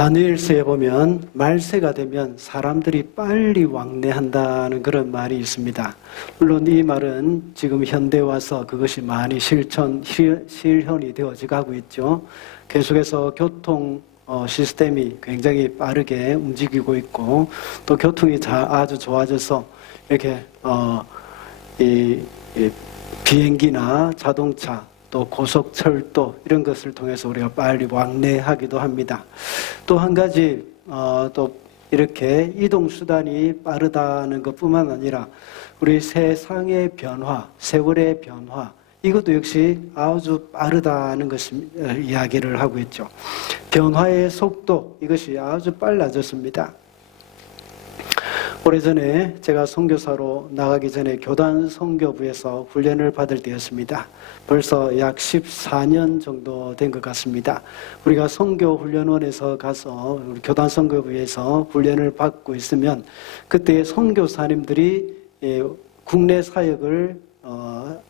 다니엘서에 보면 말세가 되면 사람들이 빨리 왕래한다는 그런 말이 있습니다. 물론 이 말은 지금 현대에 와서 그것이 많이 실현이 되어져 가고 있죠. 계속해서 교통 시스템이 굉장히 빠르게 움직이고 있고, 또 교통이 아주 좋아져서 이렇게 이 비행기나 자동차, 또 고속철도 이런 것을 통해서 우리가 빨리 왕래하기도 합니다. 또 한 가지 또 이렇게 이동수단이 빠르다는 것뿐만 아니라 우리 세상의 변화, 세월의 변화, 이것도 역시 아주 빠르다는 것을 이야기를 하고 있죠. 변화의 속도, 이것이 아주 빨라졌습니다. 오래전에 제가 선교사로 나가기 전에 교단 선교부에서 훈련을 받을 때였습니다. 벌써 약 14년 정도 된 것 같습니다. 우리가 선교훈련원에서 가서 우리 교단 선교부에서 훈련을 받고 있으면 그때 선교사님들이 국내 사역을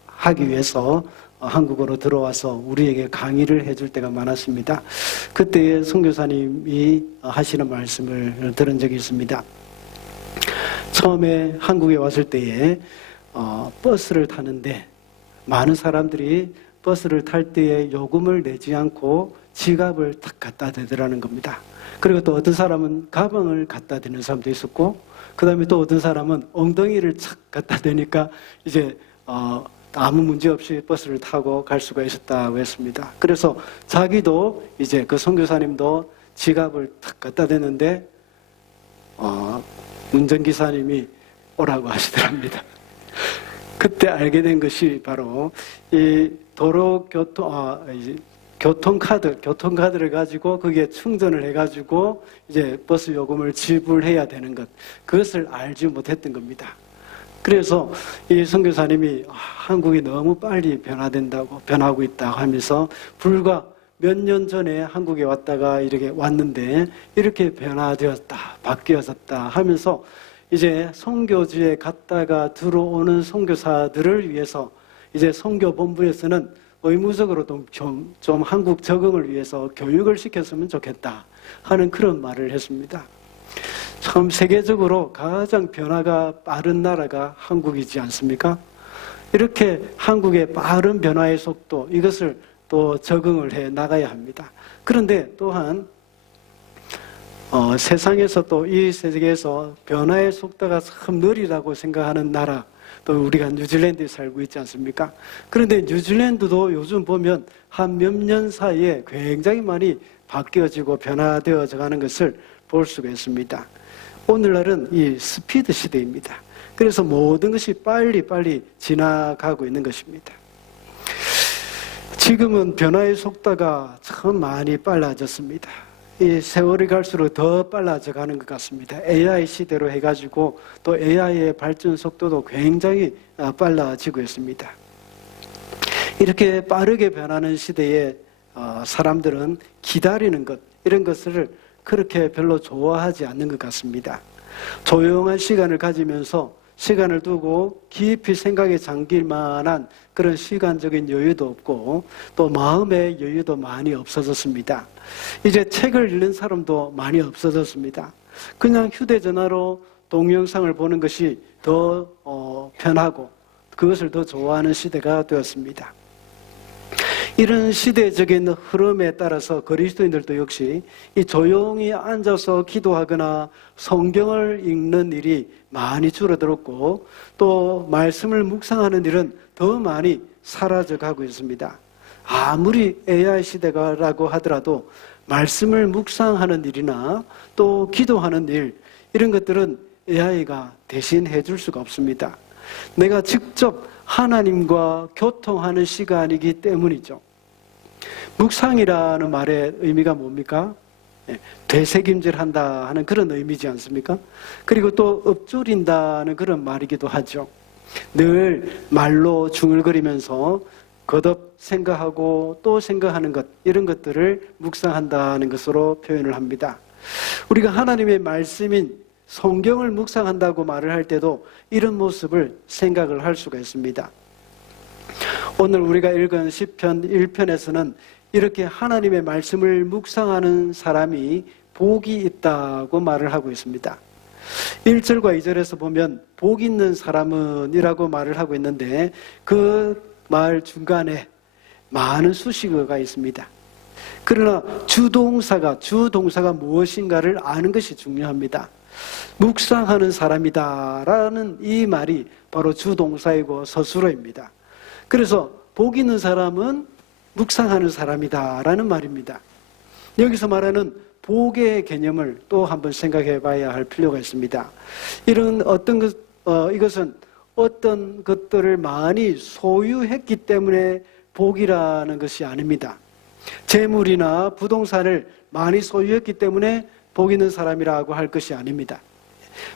하기 위해서 한국으로 들어와서 우리에게 강의를 해줄 때가 많았습니다. 그때 선교사님이 하시는 말씀을 들은 적이 있습니다. 처음에 한국에 왔을 때에 버스를 타는데 많은 사람들이 버스를 탈 때에 요금을 내지 않고 지갑을 탁 갖다 대더라는 겁니다. 그리고 또 어떤 사람은 가방을 갖다 대는 사람도 있었고, 그 다음에 또 어떤 사람은 엉덩이를 착 갖다 대니까 이제 아무 문제 없이 버스를 타고 갈 수가 있었다고 했습니다. 그래서 자기도 이제 그 선교사님도 지갑을 탁 갖다 대는데 운전기사님이 오라고 하시더랍니다. 그때 알게 된 것이 바로 이 교통카드를 가지고 거기에 충전을 해가지고 이제 버스 요금을 지불해야 되는 것, 그것을 알지 못했던 겁니다. 그래서 이 선교사님이 한국이 너무 빨리 변하고 있다고 하면서 불과 몇 년 전에 한국에 왔다가 이렇게 왔는데 이렇게 변화되었다, 바뀌어졌다 하면서 이제 선교지에 갔다가 들어오는 선교사들을 위해서 이제 선교본부에서는 의무적으로 좀 한국 적응을 위해서 교육을 시켰으면 좋겠다 하는 그런 말을 했습니다. 참 세계적으로 가장 변화가 빠른 나라가 한국이지 않습니까? 이렇게 한국의 빠른 변화의 속도, 이것을 또 적응을 해 나가야 합니다. 그런데 또한 세상에서 또 이 세계에서 변화의 속도가 참 느리다고 생각하는 나라, 또 우리가 뉴질랜드에 살고 있지 않습니까? 그런데 뉴질랜드도 요즘 보면 한 몇 년 사이에 굉장히 많이 바뀌어지고 변화되어져 가는 것을 볼 수가 있습니다. 오늘날은 이 스피드 시대입니다. 그래서 모든 것이 빨리 지나가고 있는 것입니다. 지금은 변화의 속도가 참 많이 빨라졌습니다. 이 세월이 갈수록 더 빨라져 가는 것 같습니다. AI 시대로 해가지고 또 AI의 발전 속도도 굉장히 빨라지고 있습니다. 이렇게 빠르게 변하는 시대에 사람들은 기다리는 것, 이런 것을 그렇게 별로 좋아하지 않는 것 같습니다. 조용한 시간을 가지면서 시간을 두고 깊이 생각에 잠길 만한 그런 시간적인 여유도 없고 또 마음의 여유도 많이 없어졌습니다. 이제 책을 읽는 사람도 많이 없어졌습니다. 그냥 휴대전화로 동영상을 보는 것이 더 편하고 그것을 더 좋아하는 시대가 되었습니다. 이런 시대적인 흐름에 따라서 그리스도인들도 역시 이 조용히 앉아서 기도하거나 성경을 읽는 일이 많이 줄어들었고 또 말씀을 묵상하는 일은 더 많이 사라져가고 있습니다. 아무리 AI 시대라고 하더라도 말씀을 묵상하는 일이나 또 기도하는 일, 이런 것들은 AI가 대신해 줄 수가 없습니다. 내가 직접 하나님과 교통하는 시간이기 때문이죠. 묵상이라는 말의 의미가 뭡니까? 되새김질한다 하는 그런 의미지 않습니까? 그리고 또 읊조린다는 그런 말이기도 하죠. 늘 말로 중얼거리면서 거듭 생각하고 또 생각하는 것, 이런 것들을 묵상한다는 것으로 표현을 합니다. 우리가 하나님의 말씀인 성경을 묵상한다고 말을 할 때도 이런 모습을 생각을 할 수가 있습니다. 오늘 우리가 읽은 시편 1편에서는 이렇게 하나님의 말씀을 묵상하는 사람이 복이 있다고 말을 하고 있습니다. 1절과 2절에서 보면 복 있는 사람은 이라고 말을 하고 있는데 그 말 중간에 많은 수식어가 있습니다. 그러나 주동사가 무엇인가를 아는 것이 중요합니다. 묵상하는 사람이다라는 이 말이 바로 주동사이고 서술어입니다. 그래서 복 있는 사람은 묵상하는 사람이다라는 말입니다. 여기서 말하는 복의 개념을 또 한번 생각해 봐야 할 필요가 있습니다. 이것은 어떤 것들을 많이 소유했기 때문에 복이라는 것이 아닙니다. 재물이나 부동산을 많이 소유했기 때문에 복 있는 사람이라고 할 것이 아닙니다.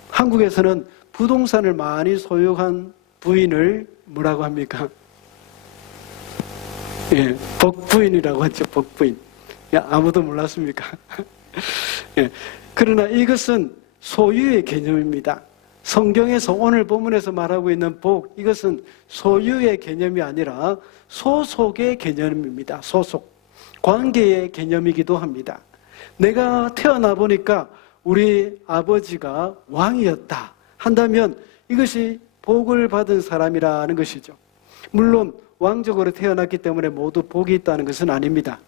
한국에서는 부동산을 많이 소유한 부인을 뭐라고 합니까? 예, 복부인이라고 하죠. 복부인. 아무도 몰랐습니까? 예, 그러나 이것은 소유의 개념입니다. 성경에서 오늘 본문에서 말하고 있는 복, 이것은 소유의 개념이 아니라 소속의 개념입니다. 소속, 관계의 개념이기도 합니다. 내가 태어나 보니까 우리 아버지가 왕이었다 한다면 이것이 복을 받은 사람이라는 것이죠. 물론 왕족으로 태어났기 때문에 모두 복이 있다는 것은 아닙니다.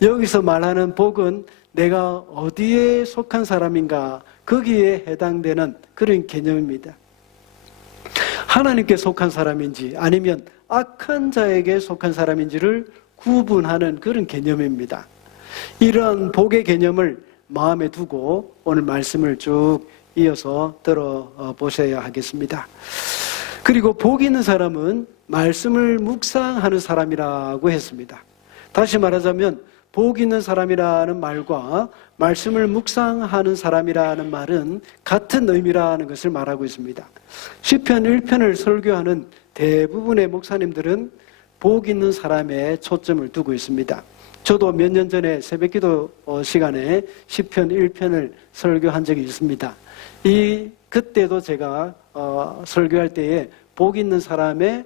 여기서 말하는 복은 내가 어디에 속한 사람인가, 거기에 해당되는 그런 개념입니다. 하나님께 속한 사람인지 아니면 악한 자에게 속한 사람인지를 구분하는 그런 개념입니다. 이러한 복의 개념을 마음에 두고 오늘 말씀을 쭉 이어서 들어보셔야 하겠습니다. 그리고 복 있는 사람은 말씀을 묵상하는 사람이라고 했습니다. 다시 말하자면 복 있는 사람이라는 말과 말씀을 묵상하는 사람이라는 말은 같은 의미라는 것을 말하고 있습니다. 시편 1편을 설교하는 대부분의 목사님들은 복 있는 사람에 초점을 두고 있습니다. 저도 몇 년 전에 새벽기도 시간에 시편 1편을 설교한 적이 있습니다. 그때도 제가 설교할 때에 복 있는 사람에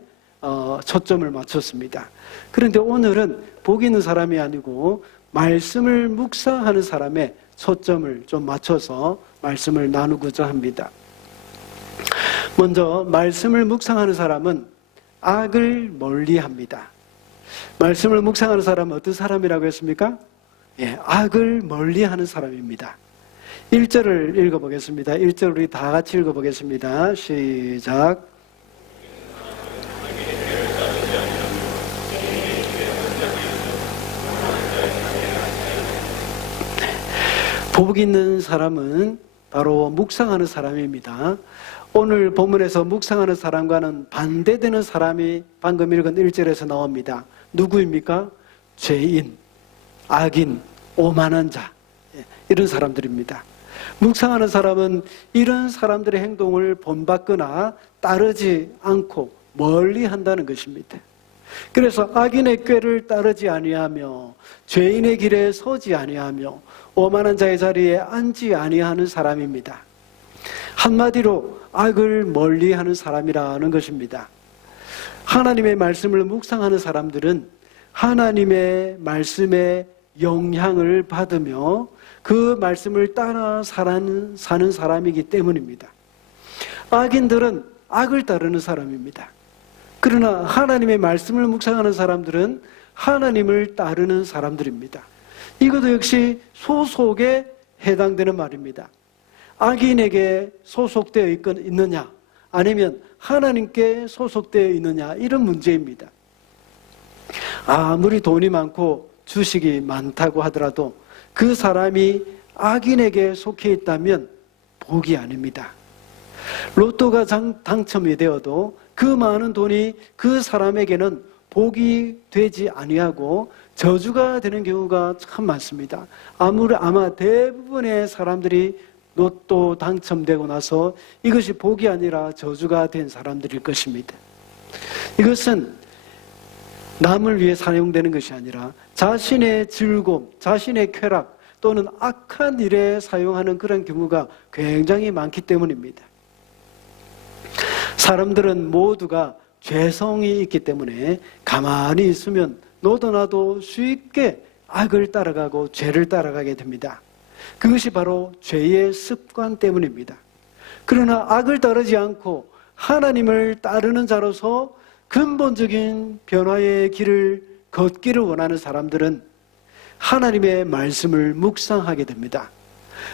초점을 맞췄습니다. 그런데 오늘은 복 있는 사람이 아니고 말씀을 묵상하는 사람에 초점을 좀 맞춰서 말씀을 나누고자 합니다. 먼저 말씀을 묵상하는 사람은 악을 멀리합니다. 말씀을 묵상하는 사람은 어떤 사람이라고 했습니까? 예, 악을 멀리하는 사람입니다. 1절을 읽어보겠습니다. 1절 우리 다 같이 읽어보겠습니다. 시작. 복 있는 사람은 바로 묵상하는 사람입니다. 오늘 본문에서 묵상하는 사람과는 반대되는 사람이 방금 읽은 1절에서 나옵니다. 누구입니까? 죄인, 악인, 오만한 자, 이런 사람들입니다. 묵상하는 사람은 이런 사람들의 행동을 본받거나 따르지 않고 멀리 한다는 것입니다. 그래서 악인의 꾀를 따르지 아니하며 죄인의 길에 서지 아니하며 오만한 자의 자리에 앉지 아니하는 사람입니다. 한마디로 악을 멀리하는 사람이라는 것입니다. 하나님의 말씀을 묵상하는 사람들은 하나님의 말씀에 영향을 받으며 그 말씀을 따라 사는 사람이기 때문입니다. 악인들은 악을 따르는 사람입니다. 그러나 하나님의 말씀을 묵상하는 사람들은 하나님을 따르는 사람들입니다. 이것도 역시 소속에 해당되는 말입니다. 악인에게 소속되어 있느냐 아니면 하나님께 소속되어 있느냐, 이런 문제입니다. 아무리 돈이 많고 주식이 많다고 하더라도 그 사람이 악인에게 속해 있다면 복이 아닙니다. 로또가 당첨이 되어도 그 많은 돈이 그 사람에게는 복이 되지 아니하고 저주가 되는 경우가 참 많습니다. 아마 대부분의 사람들이 로또 당첨되고 나서 이것이 복이 아니라 저주가 된 사람들일 것입니다. 이것은 남을 위해 사용되는 것이 아니라 자신의 즐거움, 자신의 쾌락 또는 악한 일에 사용하는 그런 경우가 굉장히 많기 때문입니다. 사람들은 모두가 죄성이 있기 때문에 가만히 있으면 너도나도 쉽게 악을 따라가고 죄를 따라가게 됩니다. 그것이 바로 죄의 습관 때문입니다. 그러나 악을 따르지 않고 하나님을 따르는 자로서 근본적인 변화의 길을 걷기를 원하는 사람들은 하나님의 말씀을 묵상하게 됩니다.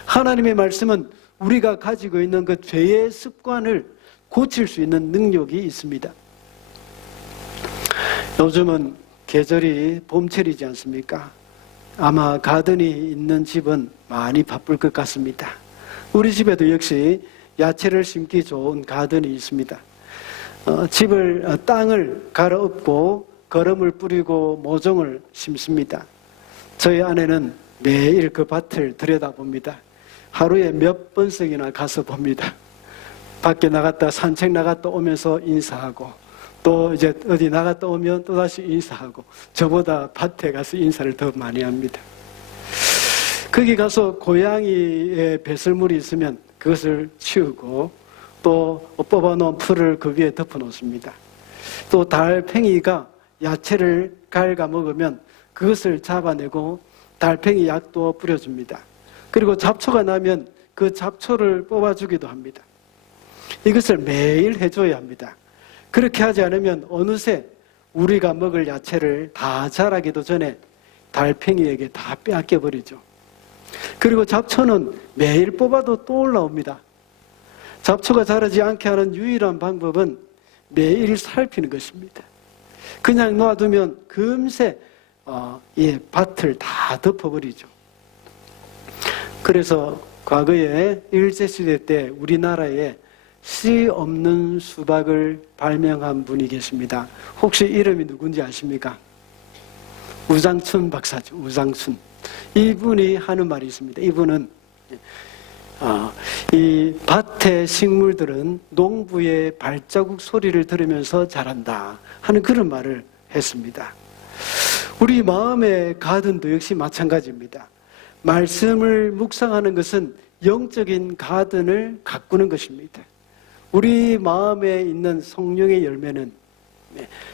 하나님의 말씀은 우리가 가지고 있는 그 죄의 습관을 고칠 수 있는 능력이 있습니다. 요즘은 계절이 봄철이지 않습니까? 아마 가든이 있는 집은 많이 바쁠 것 같습니다. 우리 집에도 역시 야채를 심기 좋은 가든이 있습니다. 땅을 갈아엎고 거름을 뿌리고 모종을 심습니다. 저희 아내는 매일 그 밭을 들여다봅니다. 하루에 몇 번씩이나 가서 봅니다. 밖에 나갔다 산책 나갔다 오면서 인사하고, 또 이제 어디 나갔다 오면 또다시 인사하고, 저보다 밭에 가서 인사를 더 많이 합니다. 거기 가서 고양이의 배설물이 있으면 그것을 치우고, 또 뽑아놓은 풀을 그 위에 덮어 놓습니다. 또 달팽이가 야채를 갉아 먹으면 그것을 잡아내고 달팽이 약도 뿌려줍니다. 그리고 잡초가 나면 그 잡초를 뽑아주기도 합니다. 이것을 매일 해줘야 합니다. 그렇게 하지 않으면 어느새 우리가 먹을 야채를 다 자라기도 전에 달팽이에게 다 빼앗겨버리죠. 그리고 잡초는 매일 뽑아도 또 올라옵니다. 잡초가 자라지 않게 하는 유일한 방법은 매일 살피는 것입니다. 그냥 놔두면 금세 이 밭을 다 덮어버리죠. 그래서 과거에 일제시대 때 우리나라에 씨 없는 수박을 발명한 분이 계십니다. 혹시 이름이 누군지 아십니까? 우장춘 박사죠. 우장춘. 이분이 하는 말이 있습니다. 이분은 이 밭의 식물들은 농부의 발자국 소리를 들으면서 자란다 하는 그런 말을 했습니다. 우리 마음의 가든도 역시 마찬가지입니다. 말씀을 묵상하는 것은 영적인 가든을 가꾸는 것입니다. 우리 마음에 있는 성령의 열매는,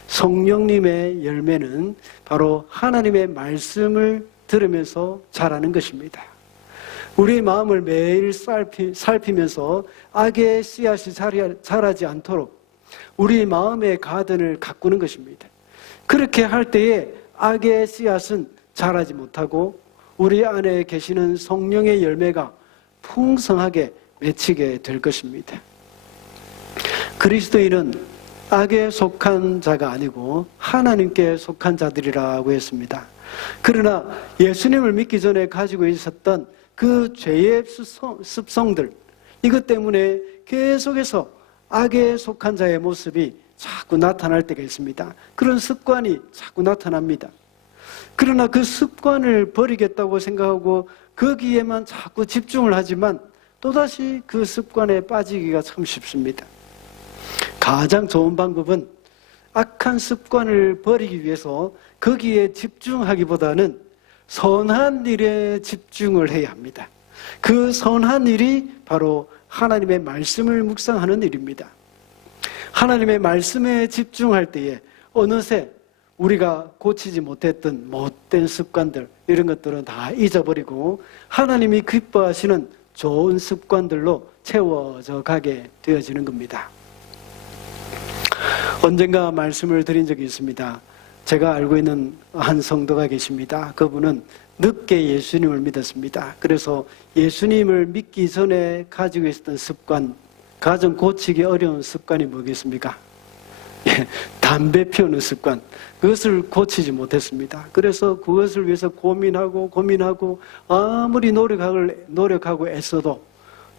성령님의 열매는 바로 하나님의 말씀을 들으면서 자라는 것입니다. 우리 마음을 매일 살피면서 악의 씨앗이 자라지 않도록 우리 마음의 가든을 가꾸는 것입니다. 그렇게 할 때에 악의 씨앗은 자라지 못하고 우리 안에 계시는 성령의 열매가 풍성하게 맺히게 될 것입니다. 그리스도인은 악에 속한 자가 아니고 하나님께 속한 자들이라고 했습니다. 그러나 예수님을 믿기 전에 가지고 있었던 그 죄의 습성들, 이것 때문에 계속해서 악에 속한 자의 모습이 자꾸 나타날 때가 있습니다. 그런 습관이 자꾸 나타납니다. 그러나 그 습관을 버리겠다고 생각하고 거기에만 자꾸 집중을 하지만 또다시 그 습관에 빠지기가 참 쉽습니다. 가장 좋은 방법은 악한 습관을 버리기 위해서 거기에 집중하기보다는 선한 일에 집중을 해야 합니다. 그 선한 일이 바로 하나님의 말씀을 묵상하는 일입니다. 하나님의 말씀에 집중할 때에 어느새 우리가 고치지 못했던 못된 습관들, 이런 것들은 다 잊어버리고 하나님이 기뻐하시는 좋은 습관들로 채워져 가게 되어지는 겁니다. 언젠가 말씀을 드린 적이 있습니다. 제가 알고 있는 한 성도가 계십니다. 그분은 늦게 예수님을 믿었습니다. 그래서 예수님을 믿기 전에 가지고 있었던 습관, 가장 고치기 어려운 습관이 뭐겠습니까? 담배 피우는 습관, 그것을 고치지 못했습니다. 그래서 그것을 위해서 고민하고 아무리 노력하고 애써도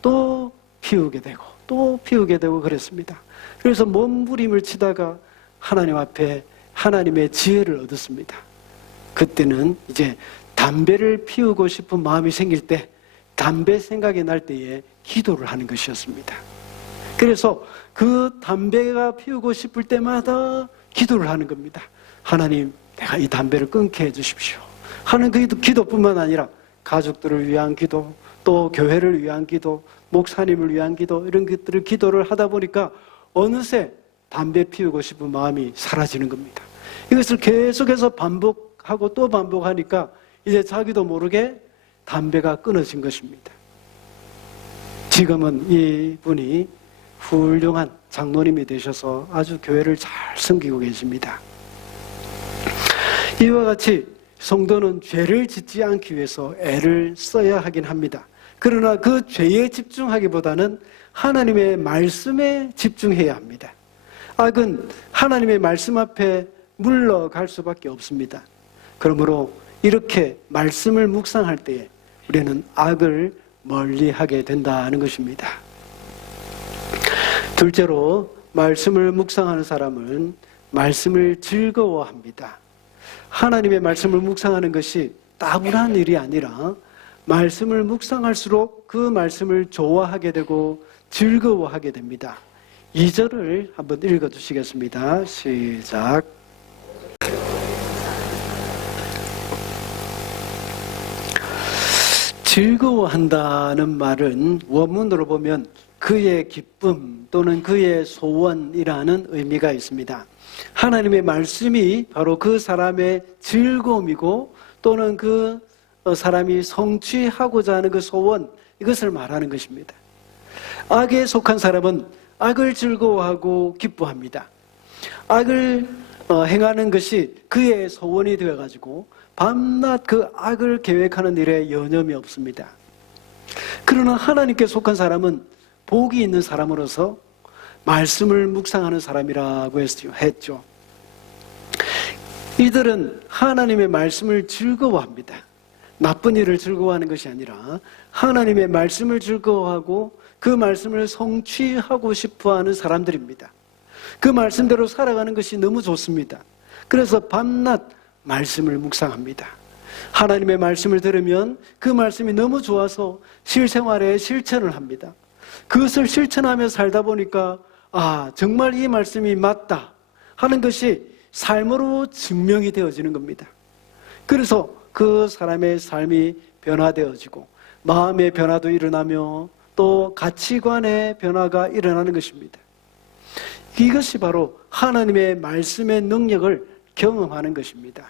또 피우게 되고 그랬습니다. 그래서 몸부림을 치다가 하나님 앞에 하나님의 지혜를 얻었습니다. 그때는 이제 담배를 피우고 싶은 마음이 생길 때, 담배 생각이 날 때에 기도를 하는 것이었습니다. 그래서 그 담배가 피우고 싶을 때마다 기도를 하는 겁니다. 하나님, 내가 이 담배를 끊게 해주십시오 하는 그 기도뿐만 아니라 가족들을 위한 기도, 또 교회를 위한 기도, 목사님을 위한 기도, 이런 것들을 기도를 하다 보니까 어느새 담배 피우고 싶은 마음이 사라지는 겁니다. 이것을 계속해서 반복하고 또 반복하니까 이제 자기도 모르게 담배가 끊어진 것입니다. 지금은 이분이 훌륭한 장로님이 되셔서 아주 교회를 잘 섬기고 계십니다. 이와 같이 성도는 죄를 짓지 않기 위해서 애를 써야 하긴 합니다. 그러나 그 죄에 집중하기보다는 하나님의 말씀에 집중해야 합니다. 악은 하나님의 말씀 앞에 물러갈 수밖에 없습니다. 그러므로 이렇게 말씀을 묵상할 때에 우리는 악을 멀리하게 된다는 것입니다. 둘째로, 말씀을 묵상하는 사람은 말씀을 즐거워합니다. 하나님의 말씀을 묵상하는 것이 따분한 일이 아니라 말씀을 묵상할수록 그 말씀을 좋아하게 되고 즐거워하게 됩니다. 2절을 한번 읽어주시겠습니다. 시작. 즐거워한다는 말은 원문으로 보면 그의 기쁨 또는 그의 소원이라는 의미가 있습니다. 하나님의 말씀이 바로 그 사람의 즐거움이고 또는 그 사람이 성취하고자 하는 그 소원, 이것을 말하는 것입니다. 악에 속한 사람은 악을 즐거워하고 기뻐합니다. 악을 행하는 것이 그의 소원이 되어가지고 밤낮 그 악을 계획하는 일에 여념이 없습니다. 그러나 하나님께 속한 사람은 복이 있는 사람으로서 말씀을 묵상하는 사람이라고 했죠. 이들은 하나님의 말씀을 즐거워합니다. 나쁜 일을 즐거워하는 것이 아니라 하나님의 말씀을 즐거워하고 그 말씀을 성취하고 싶어하는 사람들입니다. 그 말씀대로 살아가는 것이 너무 좋습니다. 그래서 밤낮 말씀을 묵상합니다. 하나님의 말씀을 들으면 그 말씀이 너무 좋아서 실생활에 실천을 합니다. 그것을 실천하며 살다 보니까 정말 이 말씀이 맞다 하는 것이 삶으로 증명이 되어지는 겁니다. 그래서 그 사람의 삶이 변화되어지고 마음의 변화도 일어나며 또 가치관의 변화가 일어나는 것입니다. 이것이 바로 하나님의 말씀의 능력을 경험하는 것입니다.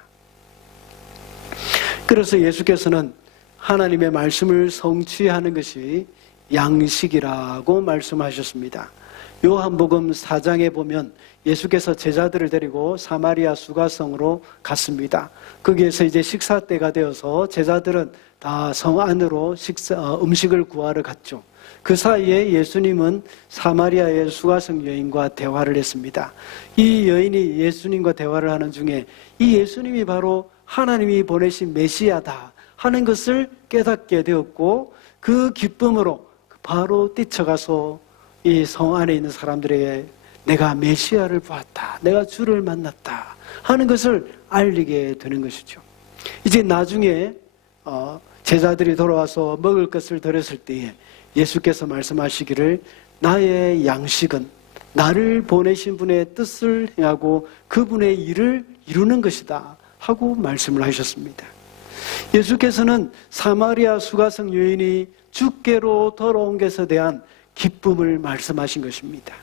그래서 예수께서는 하나님의 말씀을 성취하는 것이 양식이라고 말씀하셨습니다. 요한복음 4장에 보면 예수께서 제자들을 데리고 사마리아 수가성으로 갔습니다. 거기에서 이제 식사 때가 되어서 제자들은 다 성 안으로 음식을 구하러 갔죠. 그 사이에 예수님은 사마리아의 수가성 여인과 대화를 했습니다. 이 여인이 예수님과 대화를 하는 중에 이 예수님이 바로 하나님이 보내신 메시아다 하는 것을 깨닫게 되었고 그 기쁨으로 바로 뛰쳐가서 이 성 안에 있는 사람들에게 내가 메시아를 보았다, 내가 주를 만났다 하는 것을 알리게 되는 것이죠. 이제 나중에 제자들이 돌아와서 먹을 것을 드렸을 때에 예수께서 말씀하시기를 나의 양식은 나를 보내신 분의 뜻을 행하고 그분의 일을 이루는 것이다 하고 말씀을 하셨습니다. 예수께서는 사마리아 수가성 여인이 주께로 돌아온 것에 대한 기쁨을 말씀하신 것입니다.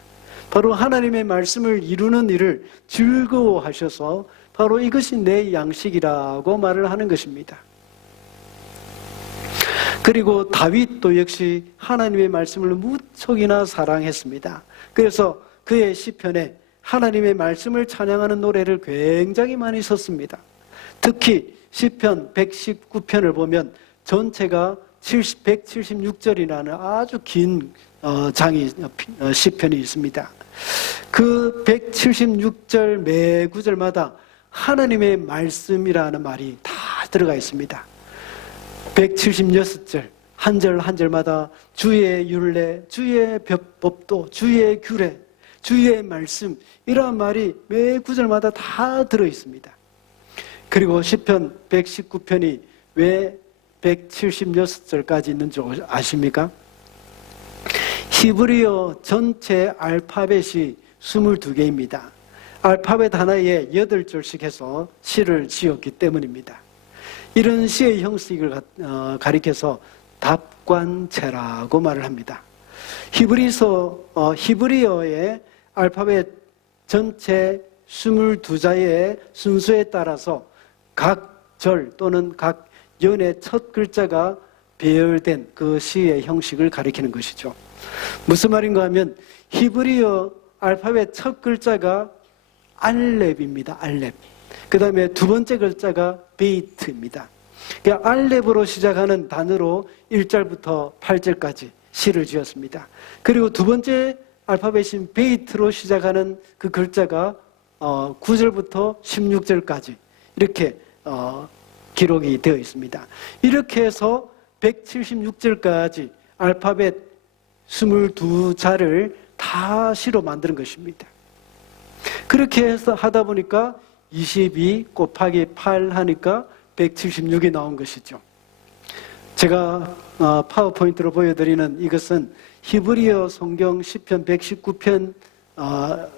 바로 하나님의 말씀을 이루는 일을 즐거워하셔서 바로 이것이 내 양식이라고 말을 하는 것입니다. 그리고 다윗도 역시 하나님의 말씀을 무척이나 사랑했습니다. 그래서 그의 시편에 하나님의 말씀을 찬양하는 노래를 굉장히 많이 썼습니다. 특히 시편 119편을 보면 전체가 176절이라는 아주 긴 시편이 있습니다. 그 176절 매 구절마다 하나님의 말씀이라는 말이 다 들어가 있습니다. 176절 한 절 한 절마다 주의 율례, 주의 법도, 주의 규례, 주의 말씀 이러한 말이 매 구절마다 다 들어 있습니다. 그리고 시편 119편이 왜 176절까지 있는 줄 아십니까? 히브리어 전체 알파벳이 22개입니다. 알파벳 하나에 8줄씩 해서 시를 지었기 때문입니다. 이런 시의 형식을 가리켜서 답관체라고 말을 합니다. 히브리어의 알파벳 전체 22자의 순서에 따라서 각 절 또는 각 연의 첫 글자가 배열된 그 시의 형식을 가리키는 것이죠. 무슨 말인가 하면 히브리어 알파벳 첫 글자가 알렙입니다. 알렙. 그 다음에 두 번째 글자가 베이트입니다. 그러니까 알렙으로 시작하는 단어로 1절부터 8절까지 시를 지었습니다. 그리고 두 번째 알파벳인 베이트로 시작하는 그 글자가 9절부터 16절까지 이렇게 기록이 되어 있습니다. 이렇게 해서 176절까지 알파벳 22자를 다 시로 만드는 것입니다. 그렇게 해서 하다 보니까 22 곱하기 8 하니까 176이 나온 것이죠. 제가 파워포인트로 보여드리는 이것은 히브리어 성경 시편 119편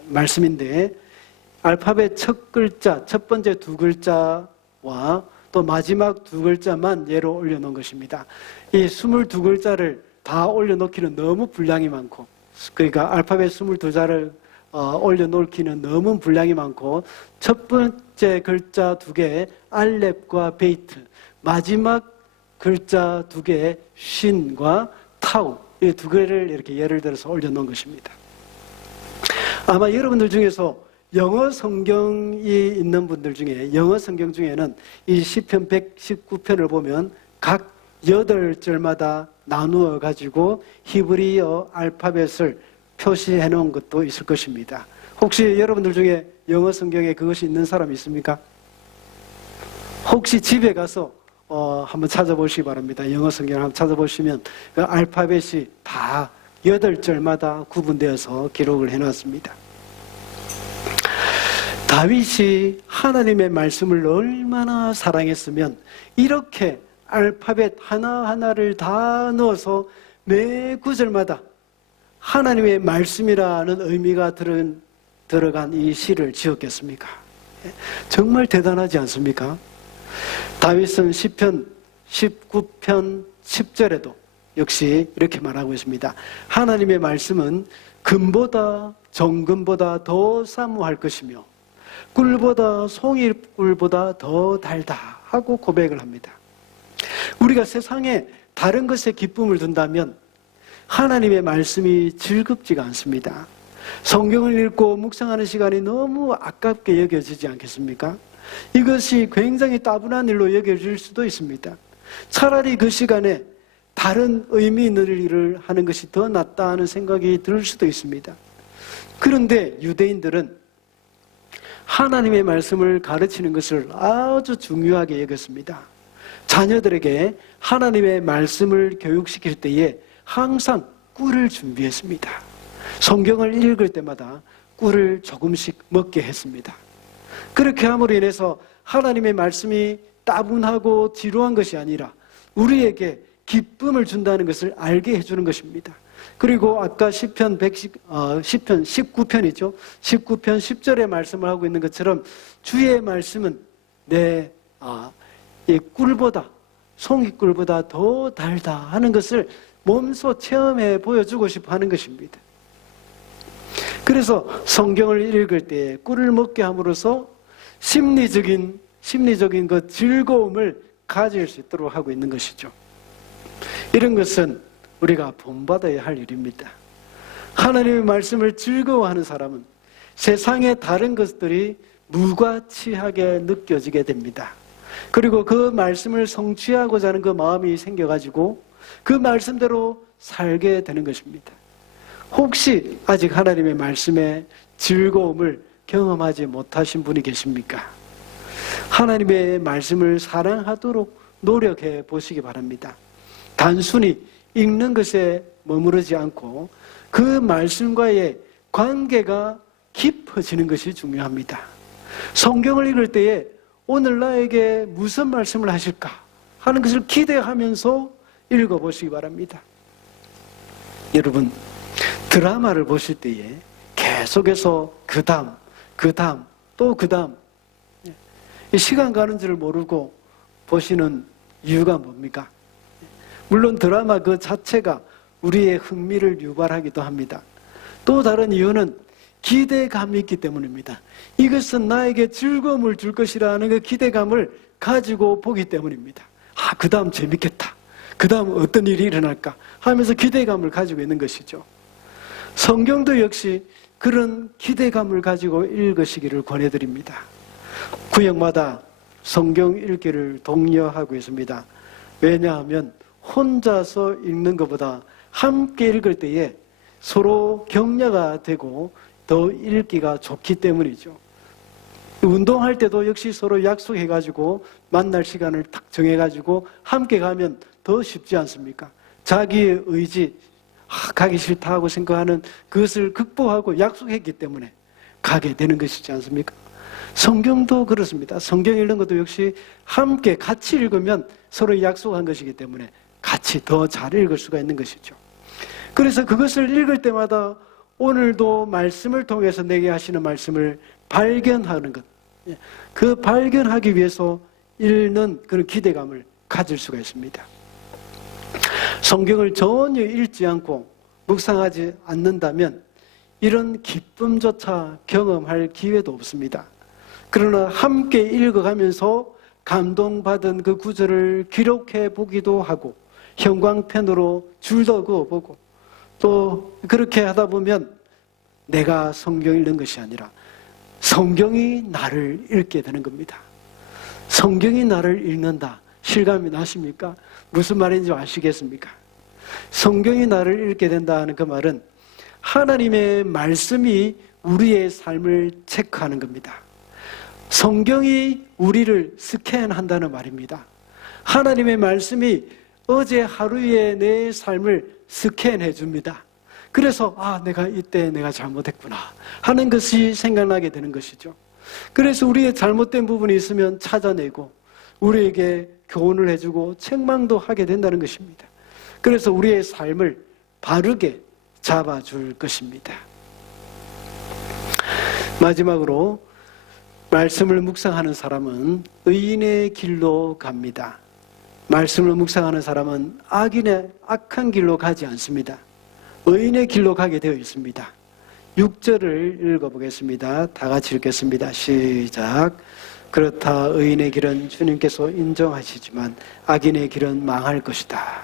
말씀인데 알파벳 첫 글자, 첫 번째 두 글자와 또 마지막 두 글자만 예로 올려놓은 것입니다. 이 22글자를 다 올려놓기는 너무 분량이 많고, 그러니까 알파벳 22자를 올려놓기는 너무 분량이 많고, 첫 번째 글자 두 개 알렙과 베이트, 마지막 글자 두 개 쉰과 타우, 이 두 개를 이렇게 예를 들어서 올려놓은 것입니다. 아마 여러분들 중에서 영어 성경이 있는 분들 중에, 영어 성경 중에는 이 시편 119편을 보면 각 8절마다 나누어 가지고 히브리어 알파벳을 표시해 놓은 것도 있을 것입니다. 혹시 여러분들 중에 영어 성경에 그것이 있는 사람이 있습니까? 혹시 집에 가서 한번 찾아보시기 바랍니다. 영어 성경을 한번 찾아보시면 그 알파벳이 다 8절마다 구분되어서 기록을 해놨습니다. 다윗이 하나님의 말씀을 얼마나 사랑했으면 이렇게 알파벳 하나하나를 다 넣어서 매 구절마다 하나님의 말씀이라는 의미가 들어간 이 시를 지었겠습니까? 정말 대단하지 않습니까? 다윗은 시편 19편 10절에도 역시 이렇게 말하고 있습니다. 하나님의 말씀은 금보다 정금보다 더 사모할 것이며 꿀보다 송이꿀보다 더 달다 하고 고백을 합니다. 우리가 세상에 다른 것에 기쁨을 둔다면 하나님의 말씀이 즐겁지가 않습니다. 성경을 읽고 묵상하는 시간이 너무 아깝게 여겨지지 않겠습니까? 이것이 굉장히 따분한 일로 여겨질 수도 있습니다. 차라리 그 시간에 다른 의미 있는 일을 하는 것이 더 낫다 하는 생각이 들 수도 있습니다. 그런데 유대인들은 하나님의 말씀을 가르치는 것을 아주 중요하게 여겼습니다. 자녀들에게 하나님의 말씀을 교육시킬 때에 항상 꿀을 준비했습니다. 성경을 읽을 때마다 꿀을 조금씩 먹게 했습니다. 그렇게 함으로 인해서 하나님의 말씀이 따분하고 지루한 것이 아니라 우리에게 기쁨을 준다는 것을 알게 해주는 것입니다. 그리고 아까 시편 19편이죠. 19편 10절의 말씀을 하고 있는 것처럼 주의 말씀은 이 꿀보다, 송이꿀보다 더 달다 하는 것을 몸소 체험해 보여주고 싶어 하는 것입니다. 그래서 성경을 읽을 때 꿀을 먹게 함으로써 심리적인 그 즐거움을 가질 수 있도록 하고 있는 것이죠. 이런 것은 우리가 본받아야 할 일입니다. 하나님의 말씀을 즐거워하는 사람은 세상의 다른 것들이 무가치하게 느껴지게 됩니다. 그리고 그 말씀을 성취하고자 하는 그 마음이 생겨가지고 그 말씀대로 살게 되는 것입니다. 혹시 아직 하나님의 말씀의 즐거움을 경험하지 못하신 분이 계십니까? 하나님의 말씀을 사랑하도록 노력해 보시기 바랍니다. 단순히 읽는 것에 머무르지 않고 그 말씀과의 관계가 깊어지는 것이 중요합니다. 성경을 읽을 때에 오늘 나에게 무슨 말씀을 하실까 하는 것을 기대하면서 읽어보시기 바랍니다. 여러분, 드라마를 보실 때에 계속해서 그 다음 또 그 다음 시간 가는 줄 모르고 보시는 이유가 뭡니까? 물론 드라마 그 자체가 우리의 흥미를 유발하기도 합니다. 또 다른 이유는 기대감이 있기 때문입니다. 이것은 나에게 즐거움을 줄 것이라는 그 기대감을 가지고 보기 때문입니다. 그 다음 재밌겠다. 그 다음 어떤 일이 일어날까 하면서 기대감을 가지고 있는 것이죠. 성경도 역시 그런 기대감을 가지고 읽으시기를 권해드립니다. 구역마다 성경 읽기를 독려하고 있습니다. 왜냐하면 혼자서 읽는 것보다 함께 읽을 때에 서로 격려가 되고 더 읽기가 좋기 때문이죠. 운동할 때도 역시 서로 약속해가지고 만날 시간을 딱 정해가지고 함께 가면 더 쉽지 않습니까? 자기의 의지, 가기 싫다 하고 생각하는 그것을 극복하고 약속했기 때문에 가게 되는 것이지 않습니까? 성경도 그렇습니다. 성경 읽는 것도 역시 함께 같이 읽으면 서로 약속한 것이기 때문에 같이 더 잘 읽을 수가 있는 것이죠. 그래서 그것을 읽을 때마다 오늘도 말씀을 통해서 내게 하시는 말씀을 발견하는 것, 그 발견하기 위해서 읽는 그런 기대감을 가질 수가 있습니다. 성경을 전혀 읽지 않고 묵상하지 않는다면 이런 기쁨조차 경험할 기회도 없습니다. 그러나 함께 읽어가면서 감동받은 그 구절을 기록해 보기도 하고 형광펜으로 줄도 그어보고 또 그렇게 하다 보면 내가 성경 읽는 것이 아니라 성경이 나를 읽게 되는 겁니다. 성경이 나를 읽는다. 실감이 나십니까? 무슨 말인지 아시겠습니까? 성경이 나를 읽게 된다는 그 말은 하나님의 말씀이 우리의 삶을 체크하는 겁니다. 성경이 우리를 스캔한다는 말입니다. 하나님의 말씀이 어제 하루의 내 삶을 스캔해 줍니다. 그래서 내가 이때 내가 잘못했구나 하는 것이 생각나게 되는 것이죠. 그래서 우리의 잘못된 부분이 있으면 찾아내고 우리에게 교훈을 해주고 책망도 하게 된다는 것입니다. 그래서 우리의 삶을 바르게 잡아줄 것입니다. 마지막으로 말씀을 묵상하는 사람은 의인의 길로 갑니다. 말씀을 묵상하는 사람은 악한 길로 가지 않습니다. 의인의 길로 가게 되어 있습니다. 6절을 읽어보겠습니다. 다 같이 읽겠습니다. 시작. 그렇다 의인의 길은 주님께서 인정하시지만 악인의 길은 망할 것이다.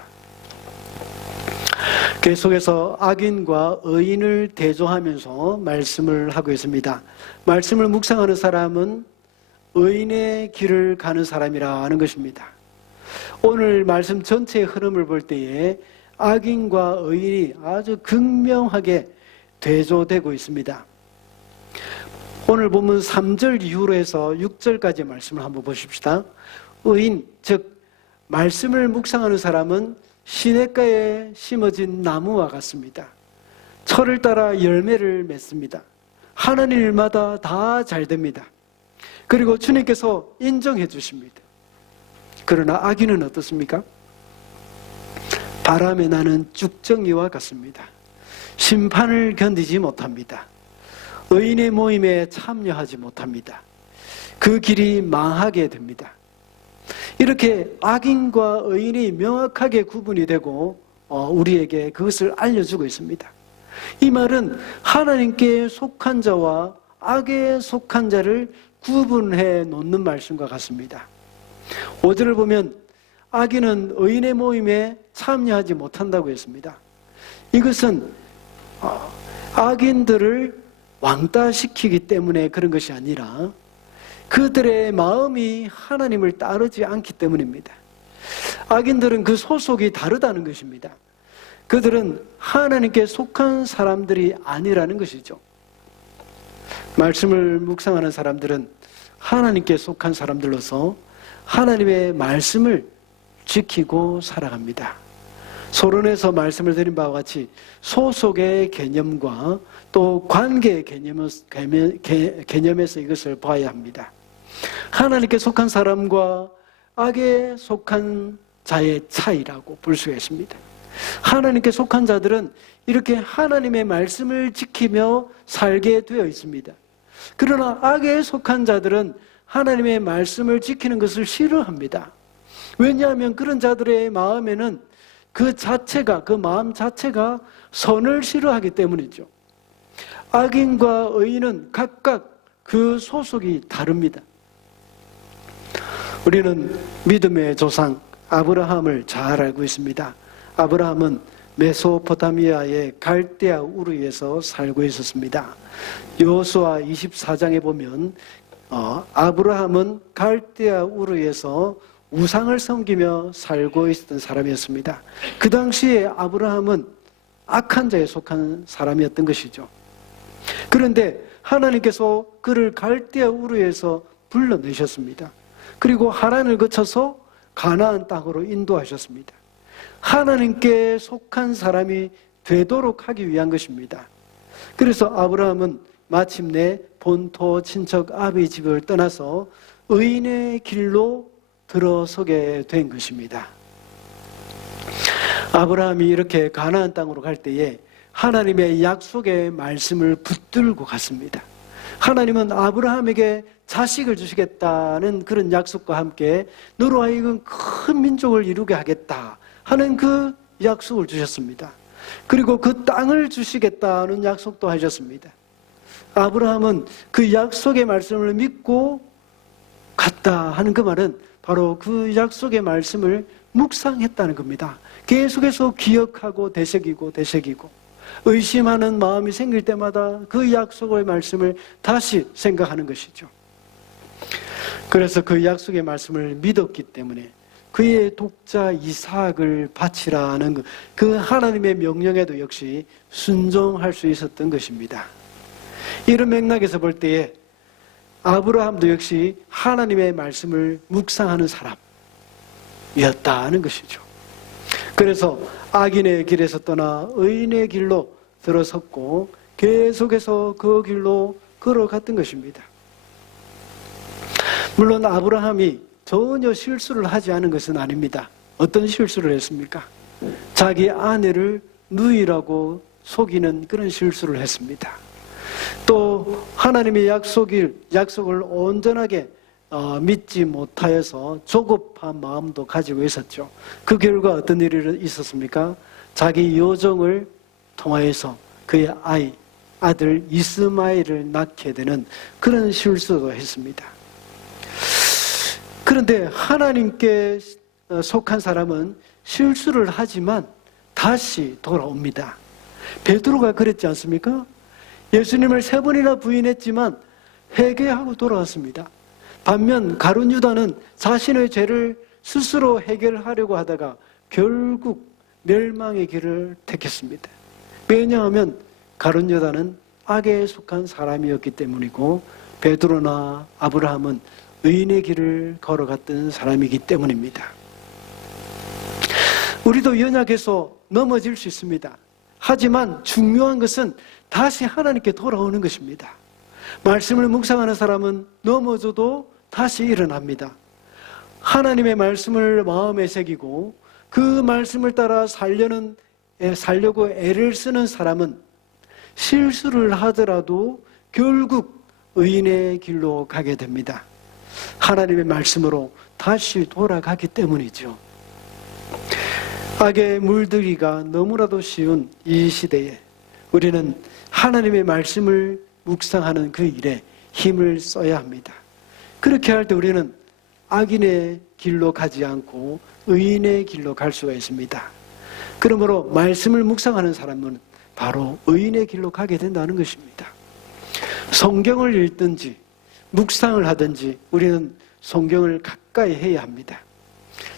계속해서 악인과 의인을 대조하면서 말씀을 하고 있습니다. 말씀을 묵상하는 사람은 의인의 길을 가는 사람이라는 것입니다. 오늘 말씀 전체의 흐름을 볼 때에 악인과 의인이 아주 극명하게 대조되고 있습니다. 오늘 보면 3절 이후로 해서 6절까지 말씀을 한번 보십시다. 의인, 즉 말씀을 묵상하는 사람은 시냇가에 심어진 나무와 같습니다. 철을 따라 열매를 맺습니다. 하는 일마다 다 잘 됩니다. 그리고 주님께서 인정해 주십니다. 그러나 악인은 어떻습니까? 바람에 나는 쭉정이와 같습니다. 심판을 견디지 못합니다. 의인의 모임에 참여하지 못합니다. 그 길이 망하게 됩니다. 이렇게 악인과 의인이 명확하게 구분이 되고 우리에게 그것을 알려주고 있습니다. 이 말은 하나님께 속한 자와 악에 속한 자를 구분해 놓는 말씀과 같습니다. 5절을 보면 악인은 의인의 모임에 참여하지 못한다고 했습니다. 이것은 악인들을 왕따시키기 때문에 그런 것이 아니라 그들의 마음이 하나님을 따르지 않기 때문입니다. 악인들은 그 소속이 다르다는 것입니다. 그들은 하나님께 속한 사람들이 아니라는 것이죠. 말씀을 묵상하는 사람들은 하나님께 속한 사람들로서 하나님의 말씀을 지키고 살아갑니다. 서론에서 말씀을 드린 바와 같이 소속의 개념과 또 관계의 개념에서 이것을 봐야 합니다. 하나님께 속한 사람과 악에 속한 자의 차이라고 볼 수가 있습니다. 하나님께 속한 자들은 이렇게 하나님의 말씀을 지키며 살게 되어 있습니다. 그러나 악에 속한 자들은 하나님의 말씀을 지키는 것을 싫어합니다. 왜냐하면 그런 자들의 마음에는 그 마음 자체가 선을 싫어하기 때문이죠. 악인과 의인은 각각 그 소속이 다릅니다. 우리는 믿음의 조상 아브라함을 잘 알고 있습니다. 아브라함은 메소포타미아의 갈대아 우르에서 살고 있었습니다. 여호수아 24장에 보면 아브라함은 갈대아 우르에서 우상을 섬기며 살고 있었던 사람이었습니다. 그 당시에 아브라함은 악한 자에 속한 사람이었던 것이죠. 그런데 하나님께서 그를 갈대아 우르에서 불러내셨습니다. 그리고 하란을 거쳐서 가나안 땅으로 인도하셨습니다. 하나님께 속한 사람이 되도록 하기 위한 것입니다. 그래서 아브라함은 마침내 본토 친척 아비 집을 떠나서 의인의 길로 들어서게 된 것입니다. 아브라함이 이렇게 가나안 땅으로 갈 때에 하나님의 약속의 말씀을 붙들고 갔습니다. 하나님은 아브라함에게 자식을 주시겠다는 그런 약속과 함께 너로 하여금 큰 민족을 이루게 하겠다 하는 그 약속을 주셨습니다. 그리고 그 땅을 주시겠다는 약속도 하셨습니다. 아브라함은 그 약속의 말씀을 믿고 갔다 하는 그 말은 바로 그 약속의 말씀을 묵상했다는 겁니다. 계속해서 기억하고 되새기고 의심하는 마음이 생길 때마다 그 약속의 말씀을 다시 생각하는 것이죠. 그래서 그 약속의 말씀을 믿었기 때문에 그의 독자 이삭을 바치라는 그 하나님의 명령에도 역시 순종할 수 있었던 것입니다. 이런 맥락에서 볼 때에 아브라함도 역시 하나님의 말씀을 묵상하는 사람이었다는 것이죠. 그래서 악인의 길에서 떠나 의인의 길로 들어섰고 계속해서 그 길로 걸어갔던 것입니다. 물론 아브라함이 전혀 실수를 하지 않은 것은 아닙니다. 어떤 실수를 했습니까? 자기 아내를 누이라고 속이는 그런 실수를 했습니다. 또 하나님의 약속을 온전하게 믿지 못하여서 조급한 마음도 가지고 있었죠. 그 결과 어떤 일이 있었습니까? 자기 여종을 통하여서 그의 아들 이스마엘을 낳게 되는 그런 실수도 했습니다. 그런데 하나님께 속한 사람은 실수를 하지만 다시 돌아옵니다. 베드로가 그랬지 않습니까? 예수님을 3번이나 부인했지만 회개하고 돌아왔습니다. 반면 가룟 유다는 자신의 죄를 스스로 해결하려고 하다가 결국 멸망의 길을 택했습니다. 왜냐하면 가룟 유다는 악에 속한 사람이었기 때문이고 베드로나 아브라함은 의인의 길을 걸어갔던 사람이기 때문입니다. 우리도 연약해서 넘어질 수 있습니다. 하지만 중요한 것은 다시 하나님께 돌아오는 것입니다. 말씀을 묵상하는 사람은 넘어져도 다시 일어납니다. 하나님의 말씀을 마음에 새기고 그 말씀을 따라 살려고 애를 쓰는 사람은 실수를 하더라도 결국 의인의 길로 가게 됩니다. 하나님의 말씀으로 다시 돌아가기 때문이죠. 악에 물들기가 너무나도 쉬운 이 시대에 우리는 하나님의 말씀을 묵상하는 그 일에 힘을 써야 합니다. 그렇게 할 때 우리는 악인의 길로 가지 않고 의인의 길로 갈 수가 있습니다. 그러므로 말씀을 묵상하는 사람은 바로 의인의 길로 가게 된다는 것입니다. 성경을 읽든지 묵상을 하든지 우리는 성경을 가까이 해야 합니다.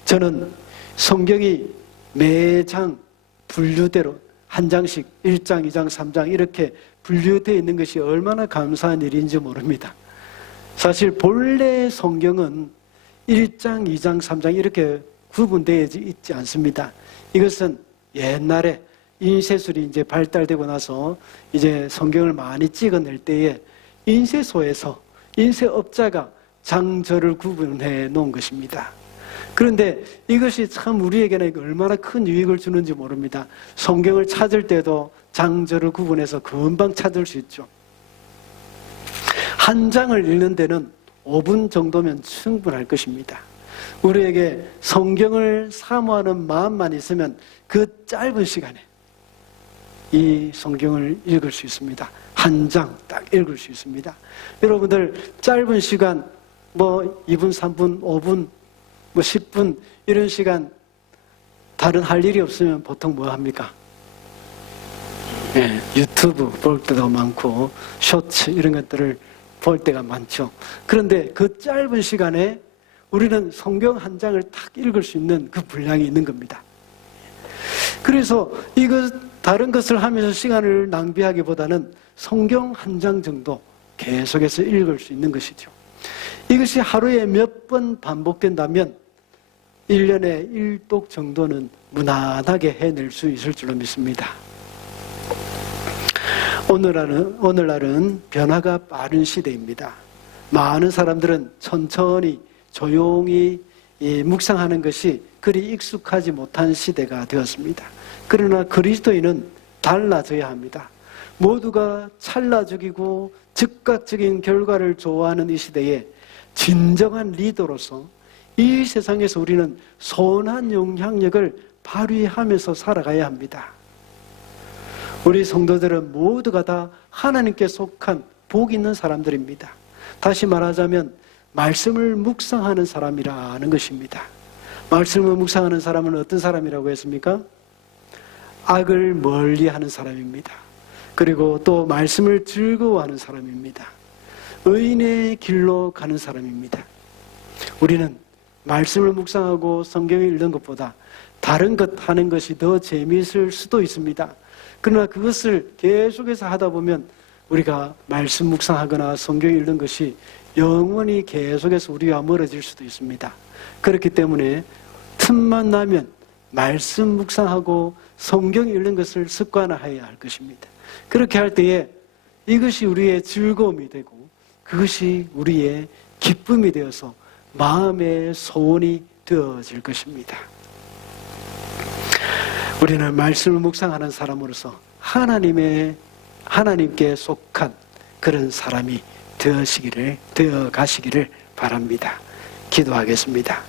저는 성경이 매장 분류대로 한 장씩 1장, 2장, 3장 이렇게 분류되어 있는 것이 얼마나 감사한 일인지 모릅니다. 사실 본래 성경은 1장, 2장, 3장 이렇게 구분되어 있지 않습니다. 이것은 옛날에 인쇄술이 이제 발달되고 나서 이제 성경을 많이 찍어낼 때에 인쇄소에서 인쇄업자가 장절을 구분해 놓은 것입니다. 그런데 이것이 참 우리에게는 얼마나 큰 유익을 주는지 모릅니다. 성경을 찾을 때도 장절을 구분해서 금방 찾을 수 있죠. 한 장을 읽는 데는 5분 정도면 충분할 것입니다. 우리에게 성경을 사모하는 마음만 있으면 그 짧은 시간에 이 성경을 읽을 수 있습니다. 한 장 딱 읽을 수 있습니다. 여러분들 짧은 시간 2분, 3분, 5분, 10분 이런 시간 다른 할 일이 없으면 보통 뭐 합니까? 유튜브 볼 때도 많고 쇼츠 이런 것들을 볼 때가 많죠. 그런데 그 짧은 시간에 우리는 성경 한 장을 딱 읽을 수 있는 그 분량이 있는 겁니다. 그래서 다른 것을 하면서 시간을 낭비하기보다는 성경 한 장 정도 계속해서 읽을 수 있는 것이죠. 이것이 하루에 몇 번 반복된다면 1년에 1독 정도는 무난하게 해낼 수 있을 줄로 믿습니다. 오늘날은 변화가 빠른 시대입니다. 많은 사람들은 천천히 조용히 묵상하는 것이 그리 익숙하지 못한 시대가 되었습니다. 그러나 그리스도인은 달라져야 합니다. 모두가 찰나적이고 즉각적인 결과를 좋아하는 이 시대에 진정한 리더로서 이 세상에서 우리는 선한 영향력을 발휘하면서 살아가야 합니다. 우리 성도들은 모두가 다 하나님께 속한 복 있는 사람들입니다. 다시 말하자면 말씀을 묵상하는 사람이라는 것입니다. 말씀을 묵상하는 사람은 어떤 사람이라고 했습니까? 악을 멀리하는 사람입니다. 그리고 또 말씀을 즐거워하는 사람입니다. 의인의 길로 가는 사람입니다. 우리는 말씀을 묵상하고 성경을 읽는 것보다 다른 것 하는 것이 더 재미있을 수도 있습니다. 그러나 그것을 계속해서 하다 보면 우리가 말씀 묵상하거나 성경 읽는 것이 영원히 계속해서 우리와 멀어질 수도 있습니다. 그렇기 때문에 틈만 나면 말씀 묵상하고 성경 읽는 것을 습관화해야 할 것입니다. 그렇게 할 때에 이것이 우리의 즐거움이 되고 그것이 우리의 기쁨이 되어서 마음의 소원이 되어질 것입니다. 우리는 말씀을 묵상하는 사람으로서 하나님께 속한 그런 사람이 되어 가시기를 바랍니다. 기도하겠습니다.